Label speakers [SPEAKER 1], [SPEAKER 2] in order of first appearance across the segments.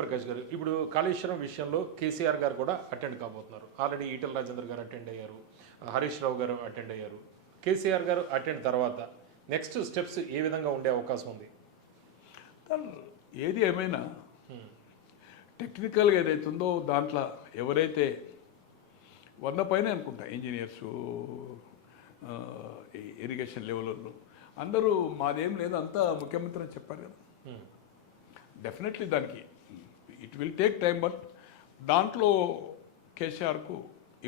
[SPEAKER 1] ప్రకాష్ గారు ఇప్పుడు కాళేశ్వరం విషయంలో కేసీఆర్ గారు కూడా అటెండ్ కాబోతున్నారు. ఆల్రెడీ ఈటల రాజేందర్ గారు అటెండ్ అయ్యారు హరీష్ రావు గారు అటెండ్ అయ్యారు. కేసీఆర్ గారు అటెండ్ తర్వాత నెక్స్ట్ స్టెప్స్ ఏ విధంగా ఉండే అవకాశం ఉంది?
[SPEAKER 2] ఏది ఏమైనా టెక్నికల్గా ఏదైతుందో దాంట్లో ఎవరైతే వంద పైన అనుకుంటా ఇంజనీర్స్ ఇరిగేషన్ లెవెల్లో అందరూ మాదేం లేదు అంతా ముఖ్యమంత్రి అని చెప్పారు కదా.
[SPEAKER 1] Hmm.
[SPEAKER 2] డెఫినెట్లీ దానికి it will take time but దాంట్లో కేసీఆర్కు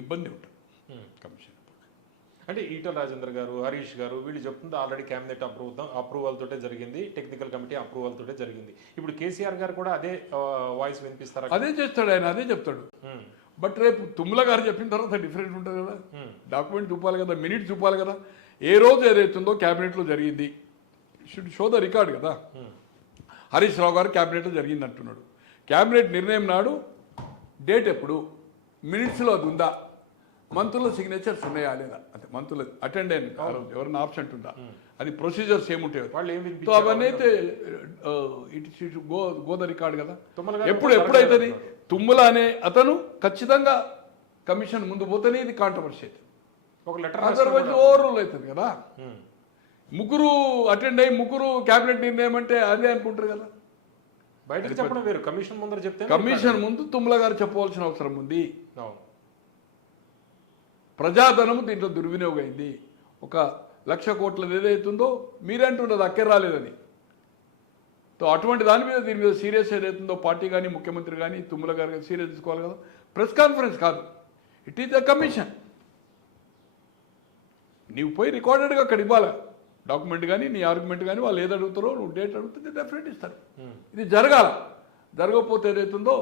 [SPEAKER 2] ఇబ్బంది ఉంటుంది.
[SPEAKER 1] Hmm.
[SPEAKER 2] కమిషన్
[SPEAKER 1] అంటే ఈటల రాజేందర్ గారు హరీష్ గారు వీళ్ళు చెప్తుంది ఆల్రెడీ క్యాబినెట్ అప్రూవ్ అప్రూవల్ తోటే జరిగింది టెక్నికల్ కమిటీ అప్రూవల్ తోటే జరిగింది. ఇప్పుడు కేసీఆర్ గారు కూడా అదే వాయిస్ వినిపిస్తారా?
[SPEAKER 2] అదే చేస్తాడు ఆయన అదే చెప్తాడు.
[SPEAKER 1] Hmm.
[SPEAKER 2] బట్ రేపు తుమ్మల గారు చెప్పిన తర్వాత డిఫరెంట్ ఉంటుంది కదా.
[SPEAKER 1] Hmm.
[SPEAKER 2] డాక్యుమెంట్ చూపాలి కదా మినిట్ చూపాలి కదా. ఏ రోజు ఏదైతుందో క్యాబినెట్లో జరిగింది. షుడ్ షో ద రికార్డ్ కదా.
[SPEAKER 1] Hmm.
[SPEAKER 2] హరీష్ రావు గారు క్యాబినెట్లో జరిగింది అంటున్నాడు క్యాబినెట్ నిర్ణయం నాడు డేట్ ఎప్పుడు? మినిట్స్లో అది ఉందా? మంత్రుల సిగ్నేచర్స్ ఉన్నాయా లేదా? అంటే మంత్రులు అటెండ్ అయిన ఎవరైనా ఆబ్సెంట్ ఉందా? అది ప్రొసీజర్స్ ఏముంటాయో సో అవన్నీ అయితే it go go the record కదా? ఎప్పుడు ఎప్పుడైతుంది తుమ్మల అనే అతను ఖచ్చితంగా కమిషన్ ముందు పోతేనే ఇది కాంట్రవర్సీ అవుతుంది
[SPEAKER 1] ఒక లెటర్
[SPEAKER 2] అదర్వైజ్ ఓవర్ రూల్ అవుతుంది కదా? ముగ్గురు అటెండ్ అయ్యి ముగ్గురు క్యాబినెట్ నిర్ణయం అంటే అదే అనుకుంటారు కదా?
[SPEAKER 1] బయటకు చెప్పడం వేరు. కమిషన్ ముందర చెప్తే
[SPEAKER 2] కమిషన్ ముందు తుమ్మల గారు చెప్పవలసిన అవసరం ఉంది.
[SPEAKER 1] అవును.
[SPEAKER 2] ప్రజాధనం దీంట్లో దుర్వినియోగమైంది. ఒక లక్ష కోట్లది ఏదైతుందో మీరే అంటున్నది అక్కర రాలేదని. అటువంటి దాని మీద దీని మీద సీరియస్ ఏదైతుందో పార్టీ కానీ ముఖ్యమంత్రి కానీ తుమ్మల గారు కానీ సీరియస్ తీసుకోవాలి కదా. ప్రెస్ కాన్ఫరెన్స్ కాదు. It is the commission. నీవు పోయి రికార్డెడ్గా అక్కడ ఇవ్వాలి? డాక్యుమెంట్ కానీ నీ ఆర్గ్యుమెంట్ కానీ వాళ్ళు ఏది అడుగుతారో నువ్వు డేట్ అడుగుతుంది డెఫినెట్ ఇస్తారు. ఇది జరగాల. జరగకపోతే ఏదైతుందో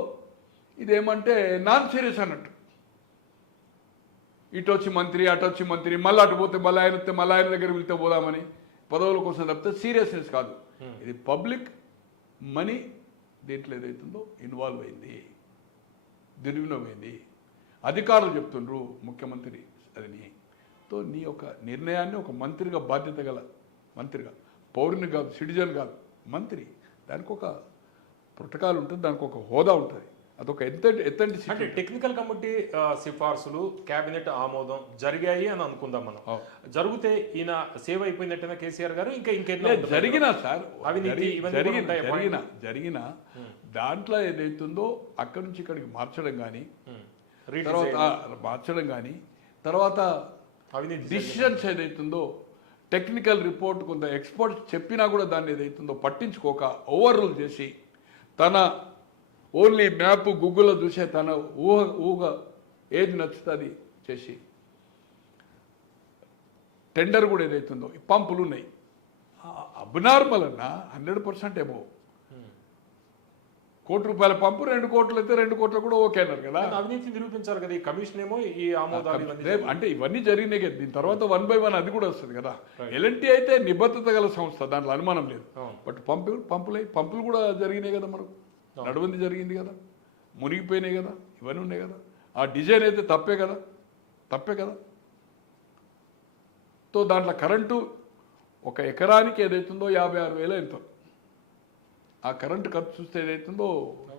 [SPEAKER 2] ఇదేమంటే నాన్ సీరియస్ అన్నట్టు. ఇటు వచ్చి మంత్రి అటు వచ్చి మంత్రి మళ్ళీ అటు పోతే మళ్ళీ ఆయన వస్తే మళ్ళీ ఆయన దగ్గర వెళ్తే పోదామని పదవుల కోసం తప్పితే సీరియస్నెస్ కాదు. ఇది పబ్లిక్ మనీ దీంట్లో ఏదైతుందో ఇన్వాల్వ్ అయింది. దుర్వినియోగమైంది. అధికారులు చెప్తుండ్రు ముఖ్యమంత్రి అదని. తో నీ యొక్క నిర్ణయాన్ని ఒక మంత్రిగా బాధ్యత గల మంత్రిగా పౌరుని కాదు సిటిజన్ కాదు మంత్రి. దానికి ఒక ప్రోటోకాల్ ఉంటుంది దానికి ఒక హోదా ఉంటుంది. అదొక ఎంత ఎత్తంటి
[SPEAKER 1] అంటే టెక్నికల్ కమిటీ సిఫార్సులు కేబినెట్ ఆమోదం జరిగాయి అని అనుకుందాం మనం. జరిగితే ఈయన సేవ్ అయిపోయినట్టేనా కేసీఆర్ గారు? ఇంకా ఇంకెన్నో?
[SPEAKER 2] జరిగినా సార్.
[SPEAKER 1] అవినీతి
[SPEAKER 2] జరిగిన జరిగిన దాంట్లో ఏదైతుందో అక్కడి నుంచి ఇక్కడికి మార్చడం కానీ తర్వాత మార్చడం కానీ తర్వాత
[SPEAKER 1] అవినీతి
[SPEAKER 2] డిసిషన్స్ ఏదైతుందో టెక్నికల్ రిపోర్ట్ కొంత ఎక్స్పర్ట్స్ చెప్పినా కూడా దాన్ని ఏదైతుందో పట్టించుకోక ఓవర్ రూల్ చేసి తన ఓన్లీ మ్యాప్ గూగుల్లో చూసే తన ఊహ ఊహ ఏది నచ్చుతుంది చేసి టెండర్ కూడా ఏదైతుందో ఈ పంపులు ఉన్నాయి. అబ్నార్మల్ అన్న హండ్రెడ్ పర్సెంట్ ఏమో. కోటి రూపాయల పంపు రెండు కోట్లు అయితే రెండు కోట్లు కూడా ఓకే అన్నారు కదా.
[SPEAKER 1] అవినీతి నిరూపించారు కదా ఈ కమిషన్ ఏమో ఈ ఆమోదాలు
[SPEAKER 2] అంటే ఇవన్నీ జరిగినాయి కదా. దీని తర్వాత వన్ బై వన్ అది కూడా వస్తుంది కదా. ఎల్ఎన్టీ అయితే నిబద్ధత గల సంస్థ దాంట్లో అనుమానం లేదు. బట్ పంపు పంపులే పంపులు కూడా జరిగినాయి కదా మనకు నడవంది జరిగింది కదా. మునిగిపోయినాయి కదా. ఇవన్నీ ఉన్నాయి కదా. ఆ డిజైన్ అయితే తప్పే కదా. తప్పే కదా. తో దాంట్లో కరెంటు ఒక ఎకరానికి ఏదైతుందో యాభై ఆరు వేలు ఎంతో ఆ కరెంటు ఖర్చు చూస్తే ఏదైతుందో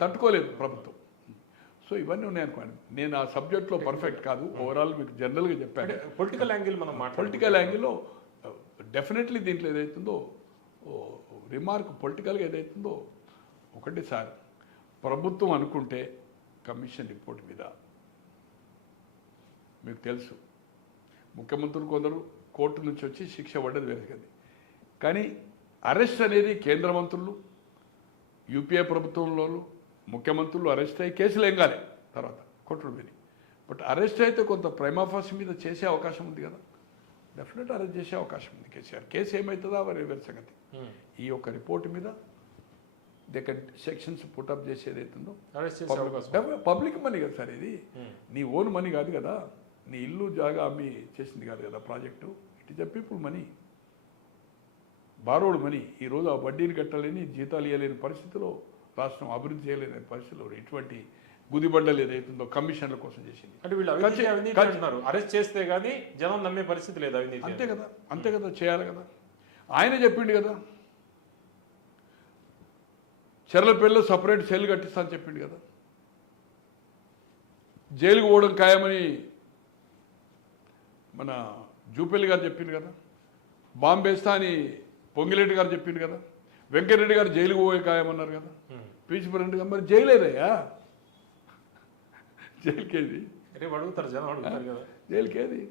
[SPEAKER 2] తట్టుకోలేదు ప్రభుత్వం. సో ఇవన్నీ ఉన్నాయనుకోండి. నేను ఆ సబ్జెక్ట్లో పర్ఫెక్ట్ కాదు. ఓవరాల్ మీకు జనరల్గా చెప్పాను.
[SPEAKER 1] పొలిటికల్ యాంగిల్ మనం
[SPEAKER 2] పొలిటికల్ యాంగిల్లో డెఫినెట్లీ దీంట్లో ఏదైతుందో రిమార్క్ పొలిటికల్గా ఏదైతుందో ఒకటి సార్. ప్రభుత్వం అనుకుంటే కమిషన్ రిపోర్ట్ మీద మీకు తెలుసు. ముఖ్యమంత్రులు కొందరు కోర్టు నుంచి వచ్చి శిక్ష పడ్డది వెనకది కానీ అరెస్ట్ అనేది కేంద్ర మంత్రులు యూపీఏ ప్రభుత్వంలోను ముఖ్యమంత్రులు అరెస్ట్ అయ్యి కేసులు ఏం కాలే. తర్వాత కోర్టులు విని బట్ అరెస్ట్ అయితే కొంత ప్రైమాఫాస్ మీద చేసే అవకాశం ఉంది కదా. డెఫినెట్ అరెస్ట్ చేసే అవకాశం ఉంది కేసీఆర్. కేసు ఏమవుతుందా మరి వేరే సంగతి. ఈ యొక్క రిపోర్ట్ మీద దే కెన్ సెక్షన్స్ పుటప్ చేసేది అవుతుందో పబ్లిక్ మనీ కదా సార్ ఇది. నీ ఓన్ మనీ కాదు కదా. నీ ఇల్లు జాగా అమ్మి చేసింది కాదు కదా project. It is a people money borrowed money ఈరోజు ఆ వడ్డీని కట్టలేని జీతాలు ఇవ్వలేని పరిస్థితిలో రాష్ట్రం అభివృద్ధి చేయలేని పరిస్థితిలో ఇటువంటి గుదిబండలు ఏదైతుందో కమిషన్ల కోసం చేసింది.
[SPEAKER 1] అంటే వీళ్ళు అవినీతి అంటున్నారు. అరెస్ట్ చేస్తే గానీ జనం నమ్మే పరిస్థితి లేదు అవినీతి
[SPEAKER 2] అంతే కదా అంతే కదా చేయాలి కదా. ఆయన చెప్పిండు కదా. చెర్లపల్లిలో సపరేట్ సెల్ కట్టిస్తా అని చెప్పిండు కదా. జైలుకు పోవడం ఖాయమని మన జూపల్లి గారు చెప్పిండు కదా. బాంబేస్తా అని పొంగిరెడ్డి గారు చెప్పిండు కదా. వెంకటరెడ్డి గారు జైలుకు పోయే ఖాయమన్నారు కదా. పీచి ప్రెసిడెంట్ గారు మరి జైలేదయ్యా? జైలుకేది?
[SPEAKER 1] రేపు అడుగుతారు జనం అడుగుతారు కదా.
[SPEAKER 2] జైలుకేది?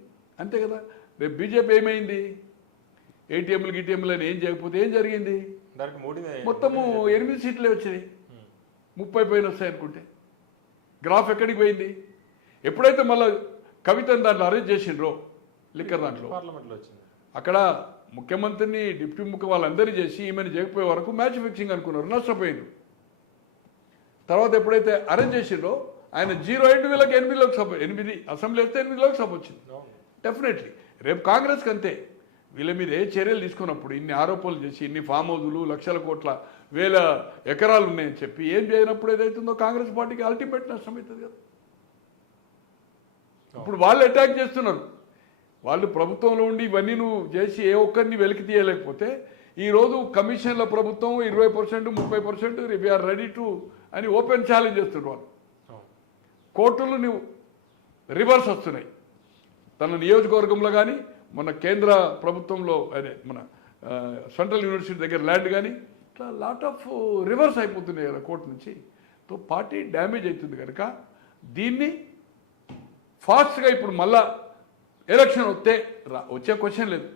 [SPEAKER 2] అంతే కదా. రేపు బీజేపీ ఏమైంది? ఏటీఎంలు గిటిఎంలు అని ఏం చేయకపోతే ఏం జరిగింది?
[SPEAKER 1] దానికి మోడీనే
[SPEAKER 2] మొత్తము ఎనిమిది సీట్లే వచ్చినాయి. ముప్పై పైన వస్తాయి అనుకుంటే. గ్రాఫ్ ఎక్కడికి పోయింది? ఎప్పుడైతే మళ్ళీ కవితను దాంట్లో అరెస్ట్ చేసిండ్రో లిక్కర్ దాంట్లో?
[SPEAKER 1] పార్లమెంట్లో వచ్చింది.
[SPEAKER 2] అక్కడ ముఖ్యమంత్రిని డిప్యూటీ ముఖ్య వాళ్ళందరినీ చేసి ఈమెను చేయకపోయే వరకు మ్యాచ్ ఫిక్సింగ్ అనుకున్నారు. నష్టపోయింది తర్వాత ఎప్పుడైతే అరెస్ట్ చేసిండ్రో ఆయన జీరో ఎయిట్ వీళ్ళకి ఎనిమిదిలోకి సభ ఎనిమిది అసెంబ్లీ వస్తే ఎనిమిదిలోకి సభ వచ్చింది. డెఫినెట్లీ. రేపు కాంగ్రెస్కి అంతే వీళ్ళ మీద ఏ చర్యలు తీసుకున్నప్పుడు ఇన్ని ఆరోపణలు చేసి ఇన్ని ఫామ్ హౌజులు లక్షల కోట్ల వేల ఎకరాలు ఉన్నాయని చెప్పి ఏం చేయనప్పుడు ఏదైతుందో కాంగ్రెస్ పార్టీకి అల్టిమేట్ నష్టం అవుతుంది కదా. ఇప్పుడు వాళ్ళు అటాక్ చేస్తున్నారు. వాళ్ళు ప్రభుత్వంలో ఉండి ఇవన్నీ నువ్వు చేసి ఏ ఒక్కరిని వెలికి తీయలేకపోతే ఈరోజు కమిషన్ల ప్రభుత్వం ఇరవై పర్సెంట్ ముప్పై పర్సెంట్ వీఆర్ రెడీ టు అని ఓపెన్ ఛాలెంజ్ చేస్తున్నారు. వాళ్ళు కోర్టులు నువ్వు రివర్స్ వస్తున్నాయి. తన నియోజకవర్గంలో కానీ మన కేంద్ర ప్రభుత్వంలో అదే మన సెంట్రల్ యూనివర్సిటీ దగ్గర ల్యాండ్ కానీ ఇట్లా లాట్ ఆఫ్ రివర్స్ అయిపోతున్నాయి కదా కోర్టు నుంచి. తో పార్టీ డ్యామేజ్ అవుతుంది కనుక దీన్ని ఫాస్ట్గా ఇప్పుడు మళ్ళా ఎలక్షన్ వస్తే రా వచ్చే క్వశ్చన్ లేదు.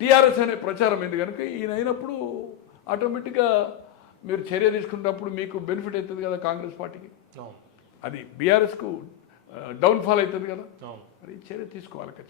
[SPEAKER 2] టీఆర్ఎస్ అనే ప్రచారం ఏంది కనుక ఈయన అయినప్పుడు ఆటోమేటిక్గా మీరు చర్య తీసుకున్నప్పుడు మీకు బెనిఫిట్ అవుతుంది కదా కాంగ్రెస్ పార్టీకి. అది బీఆర్ఎస్కు డౌన్ఫాల్ అవుతుంది కదా. మరి చర్య తీసుకోవాలి.